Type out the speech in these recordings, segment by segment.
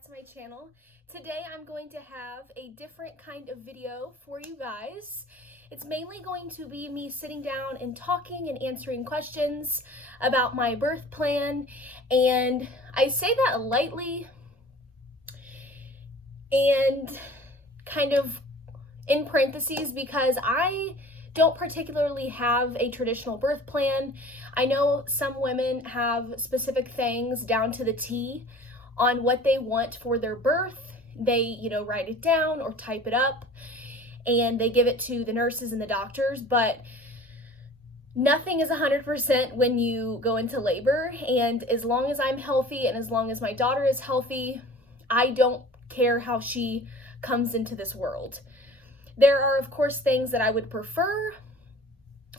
back to my channel. Today I'm going to have a different kind of video for you guys. It's mainly going to be me sitting down and talking and answering questions about my birth plan, and I say that lightly and kind of in parentheses because I don't particularly have a traditional birth plan. I know some women have specific things down to the T on what they want for their birth. They, write it down or type it up and they give it to the nurses and the doctors, but nothing is 100% when you go into labor. And as long as I'm healthy and as long as my daughter is healthy, I don't care how she comes into this world. There are, of course, things that I would prefer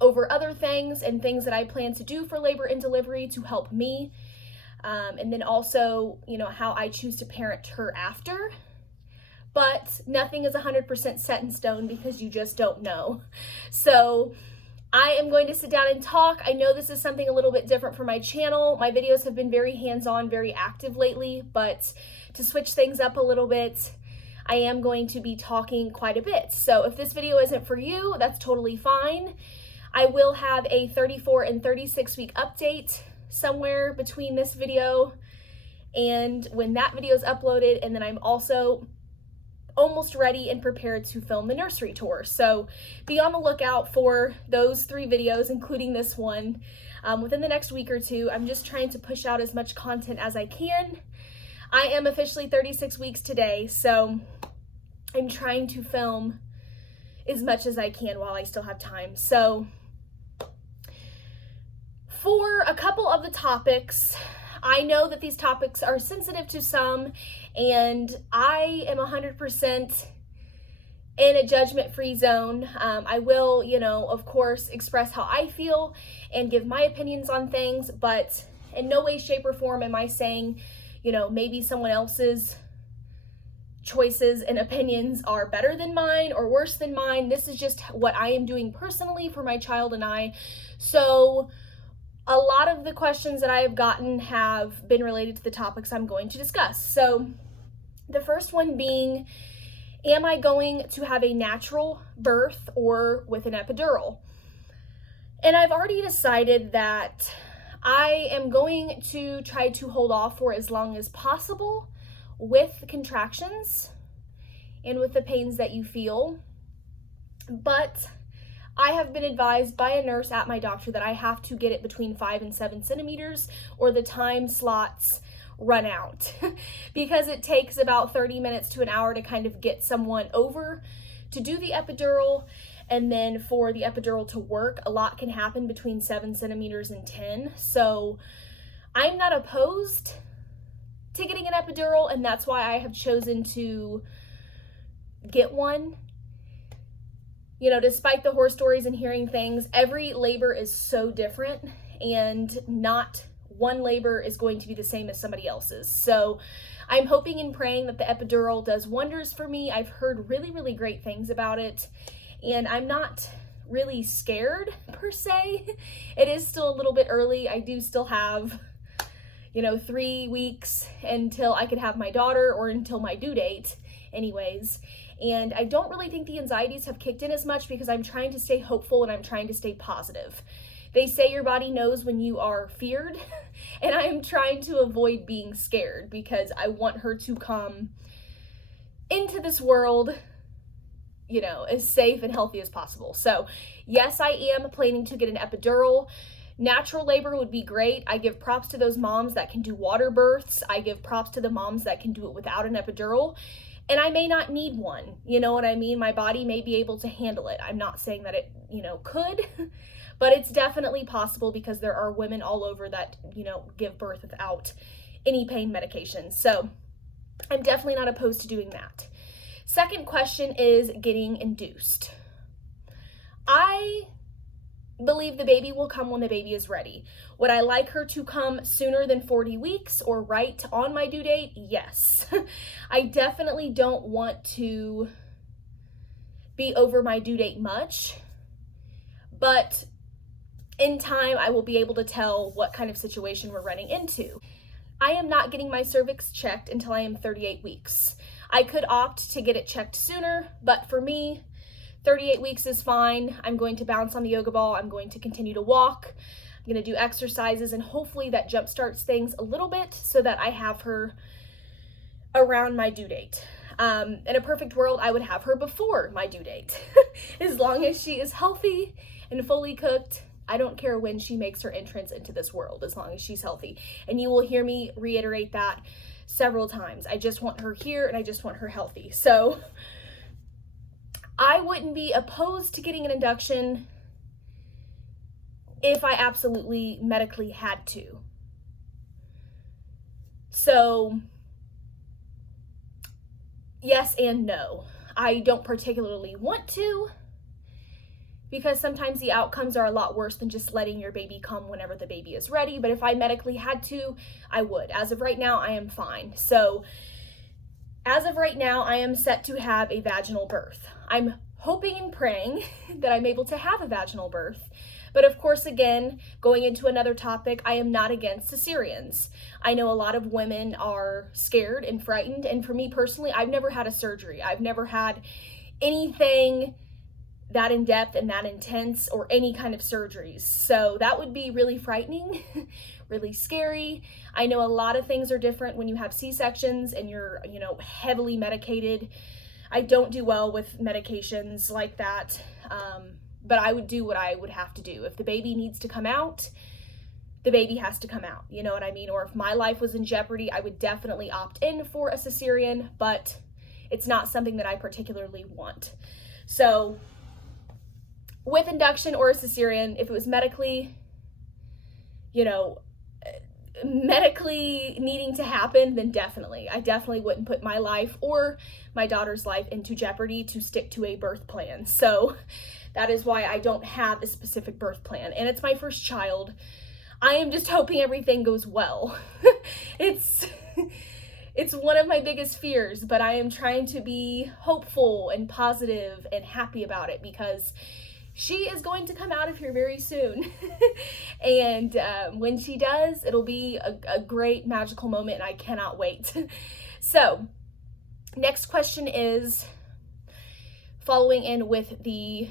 over other things and things that I plan to do for labor and delivery to help me. And then also, how I choose to parent her after. But nothing is 100% set in stone because you just don't know. So I am going to sit down and talk. I know this is something a little bit different for my channel. My videos have been very hands-on, very active lately, but to switch things up a little bit, I am going to be talking quite a bit. So if this video isn't for you, that's totally fine. I will have a 34 and 36 week update somewhere between this video and when that video is uploaded, and then I'm also almost ready and prepared to film the nursery tour. So be on the lookout for those 3 videos, including this one, within the next week or two. I'm just trying to push out as much content as I can. I am officially 36 weeks today, so I'm trying to film as much as I can while I still have time. So for a couple of the topics, I know that these topics are sensitive to some, and I am 100% in a judgment-free zone. I will, of course, express how I feel and give my opinions on things, but in no way, shape, or form am I saying, maybe someone else's choices and opinions are better than mine or worse than mine. This is just what I am doing personally for my child and I. So a lot of the questions that I have gotten have been related to the topics I'm going to discuss. So the first one being, am I going to have a natural birth or with an epidural? And I've already decided that I am going to try to hold off for as long as possible with contractions and with the pains that you feel. But I have been advised by a nurse at my doctor that I have to get it between 5 and 7 centimeters or the time slots run out because it takes about 30 minutes to an hour to kind of get someone over to do the epidural. And then for the epidural to work, a lot can happen between 7 centimeters and 10. So I'm not opposed to getting an epidural, and that's why I have chosen to get one. Despite the horror stories and hearing things, every labor is so different, and not one labor is going to be the same as somebody else's. So I'm hoping and praying that the epidural does wonders for me. I've heard really, really great things about it, and I'm not really scared per se. It is still a little bit early. I do still have 3 weeks until I could have my daughter, or until my due date anyways. And I don't really think the anxieties have kicked in as much because I'm trying to stay hopeful and I'm trying to stay positive. They say your body knows when you are feared, and I am trying to avoid being scared because I want her to come into this world, as safe and healthy as possible. So yes, I am planning to get an epidural. Natural labor would be great. I give props to those moms that can do water births. I give props to the moms that can do it without an epidural. And I may not need one, you know what I mean? My body may be able to handle it. I'm not saying that it, could, but it's definitely possible because there are women all over that, give birth without any pain medications. So I'm definitely not opposed to doing that. Second question is getting induced. I believe the baby will come when the baby is ready. Would I like her to come sooner than 40 weeks or right on my due date? Yes. I definitely don't want to be over my due date much, but in time I will be able to tell what kind of situation we're running into. I am not getting my cervix checked until I am 38 weeks. I could opt to get it checked sooner, but for me, 38 weeks is fine. I'm going to bounce on the yoga ball. I'm going to continue to walk. I'm going to do exercises, and hopefully that jumpstarts things a little bit so that I have her around my due date. In a perfect world, I would have her before my due date. As long as she is healthy and fully cooked, I don't care when she makes her entrance into this world, as long as she's healthy. And you will hear me reiterate that several times. I just want her here and I just want her healthy. So I wouldn't be opposed to getting an induction if I absolutely medically had to. So yes and no. I don't particularly want to, because sometimes the outcomes are a lot worse than just letting your baby come whenever the baby is ready. But if I medically had to, I would. As of right now, I am fine. So as of right now, I am set to have a vaginal birth. I'm hoping and praying that I'm able to have a vaginal birth. But of course, again, going into another topic, I am not against cesareans. I know a lot of women are scared and frightened. And for me personally, I've never had a surgery. I've never had anything that in depth and that intense, or any kind of surgeries. So that would be really frightening, really scary. I know a lot of things are different when you have C-sections and you're, heavily medicated. I don't do well with medications like that. But I would do what I would have to do. If the baby needs to come out, the baby has to come out. You know what I mean? Or if my life was in jeopardy, I would definitely opt in for a cesarean, but it's not something that I particularly want. So with induction or a cesarean, if it was medically needing to happen, then definitely. I definitely wouldn't put my life or my daughter's life into jeopardy to stick to a birth plan. So that is why I don't have a specific birth plan. And it's my first child. I am just hoping everything goes well. It's one of my biggest fears, but I am trying to be hopeful and positive and happy about it, because she is going to come out of here very soon. And when she does, it'll be a great magical moment, and I cannot wait. So next question is following in with the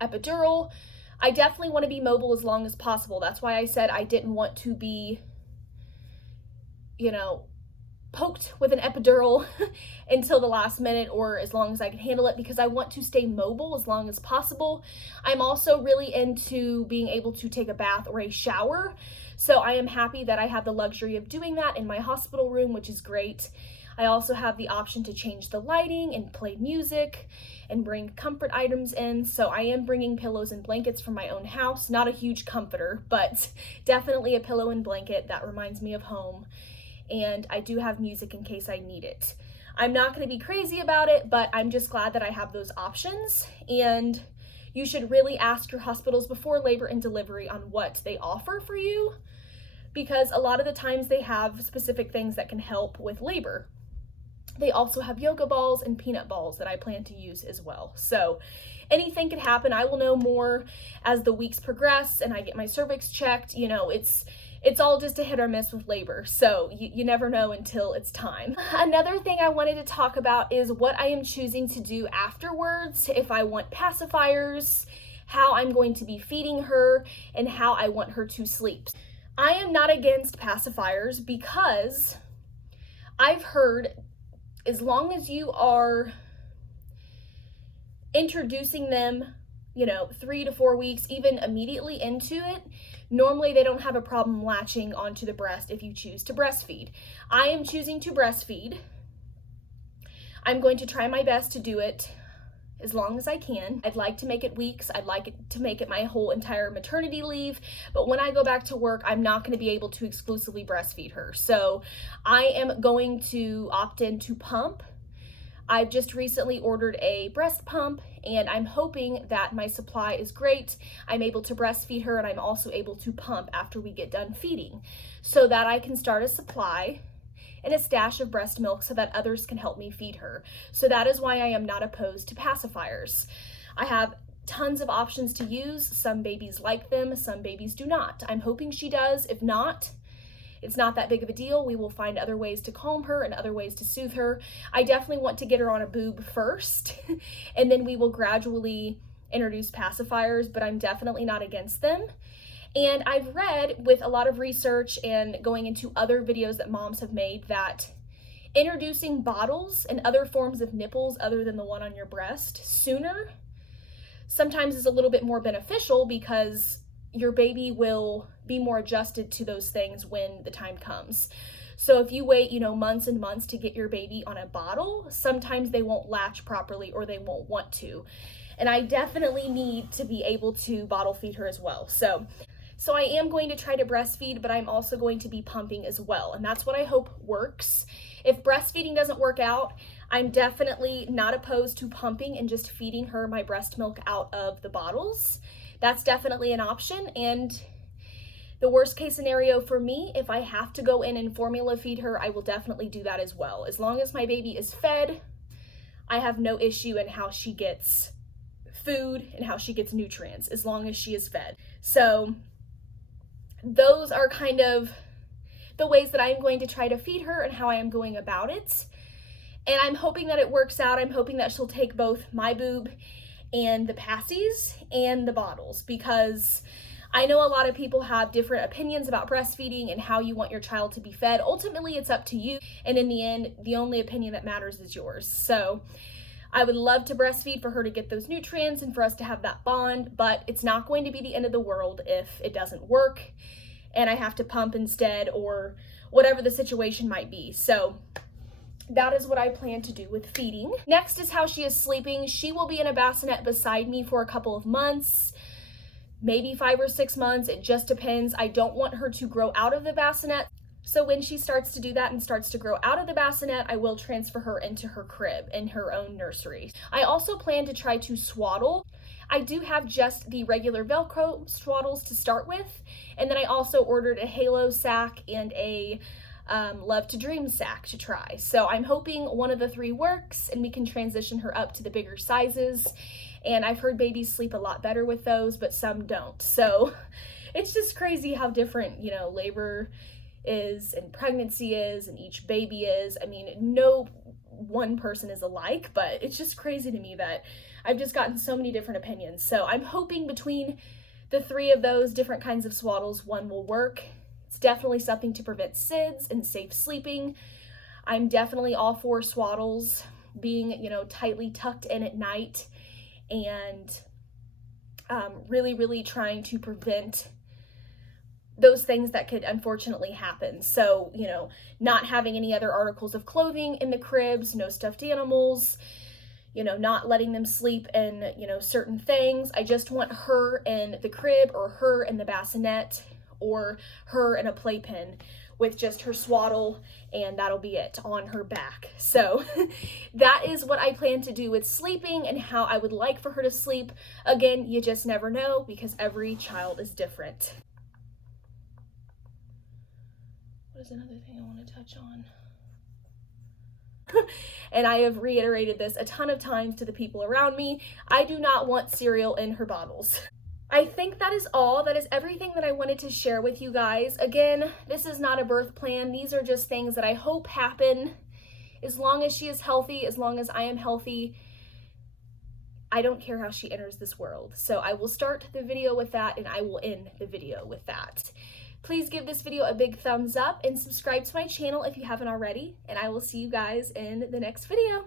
epidural. I definitely want to be mobile as long as possible. That's why I said I didn't want to be, poked with an epidural until the last minute, or as long as I can handle it, because I want to stay mobile as long as possible. I'm also really into being able to take a bath or a shower. So I am happy that I have the luxury of doing that in my hospital room, which is great. I also have the option to change the lighting and play music and bring comfort items in. So I am bringing pillows and blankets from my own house. Not a huge comforter, but definitely a pillow and blanket that reminds me of home. And I do have music in case I need it. I'm not going to be crazy about it, but I'm just glad that I have those options. And you should really ask your hospitals before labor and delivery on what they offer for you, because a lot of the times they have specific things that can help with labor. They also have yoga balls and peanut balls that I plan to use as well. So anything could happen. I will know more as the weeks progress and I get my cervix checked. It's all just a hit or miss with labor. So you never know until it's time. Another thing I wanted to talk about is what I am choosing to do afterwards. If I want pacifiers, how I'm going to be feeding her, and how I want her to sleep. I am not against pacifiers, because I've heard as long as you are introducing them, 3 to 4 weeks, even immediately into it, normally they don't have a problem latching onto the breast if you choose to breastfeed. I am choosing to breastfeed. I'm going to try my best to do it as long as I can. I'd like to make it weeks. I'd like it to make it my whole entire maternity leave. But when I go back to work, I'm not going to be able to exclusively breastfeed her. So I am going to opt in to pump. I've just recently ordered a breast pump, and I'm hoping that my supply is great. I'm able to breastfeed her, and I'm also able to pump after we get done feeding, so that I can start a supply and a stash of breast milk so that others can help me feed her. So that is why I am not opposed to pacifiers. I have tons of options to use. Some babies like them, some babies do not. I'm hoping she does. If not, It's not that big of a deal. We will find other ways to calm her and other ways to soothe her. I definitely want to get her on a boob first, and then we will gradually introduce pacifiers, but I'm definitely not against them. And I've read with a lot of research and going into other videos that moms have made that introducing bottles and other forms of nipples other than the one on your breast sooner sometimes is a little bit more beneficial, because your baby will be more adjusted to those things when the time comes. So if you wait, months and months to get your baby on a bottle, sometimes they won't latch properly or they won't want to. And I definitely need to be able to bottle feed her as well. So I am going to try to breastfeed, but I'm also going to be pumping as well. And that's what I hope works. If breastfeeding doesn't work out, I'm definitely not opposed to pumping and just feeding her my breast milk out of the bottles. That's definitely an option. And the worst case scenario for me, if I have to go in and formula feed her, I will definitely do that as well. As long as my baby is fed, I have no issue in how she gets food and how she gets nutrients, as long as she is fed. So those are kind of the ways that I'm going to try to feed her and how I am going about it. And I'm hoping that it works out. I'm hoping that she'll take both my boob and the passies and the bottles, because I know a lot of people have different opinions about breastfeeding and how you want your child to be fed. Ultimately, it's up to you. And in the end, the only opinion that matters is yours. So I would love to breastfeed for her to get those nutrients and for us to have that bond, but it's not going to be the end of the world if it doesn't work and I have to pump instead, or whatever the situation might be. So that is what I plan to do with feeding. Next is how she is sleeping. She will be in a bassinet beside me for a couple of months, maybe 5 or 6 months. It just depends. I don't want her to grow out of the bassinet. So when she starts to do that and starts to grow out of the bassinet, I will transfer her into her crib in her own nursery. I also plan to try to swaddle. I do have just the regular Velcro swaddles to start with. And then I also ordered a Halo sack and a Love to Dream sack to try. So I'm hoping one of the 3 works and we can transition her up to the bigger sizes. And I've heard babies sleep a lot better with those, but some don't. So it's just crazy how different, labor is and pregnancy is and each baby is. I mean, no one person is alike, but it's just crazy to me that I've just gotten so many different opinions. So I'm hoping between the 3 of those different kinds of swaddles, one will work. It's definitely something to prevent SIDS and safe sleeping. I'm definitely all for swaddles being, tightly tucked in at night, and really, really trying to prevent those things that could unfortunately happen. So, not having any other articles of clothing in the cribs, no stuffed animals, not letting them sleep in, certain things. I just want her in the crib, or her in the bassinet, or her in a playpen with just her swaddle, and that'll be it, on her back. So that is what I plan to do with sleeping and how I would like for her to sleep. Again, you just never know, because every child is different. What is another thing I want to touch on? And I have reiterated this a ton of times to the people around me. I do not want cereal in her bottles. I think that is all. That is everything that I wanted to share with you guys. Again, this is not a birth plan. These are just things that I hope happen. As long as she is healthy, as long as I am healthy, I don't care how she enters this world. So I will start the video with that, and I will end the video with that. Please give this video a big thumbs up and subscribe to my channel if you haven't already, and I will see you guys in the next video.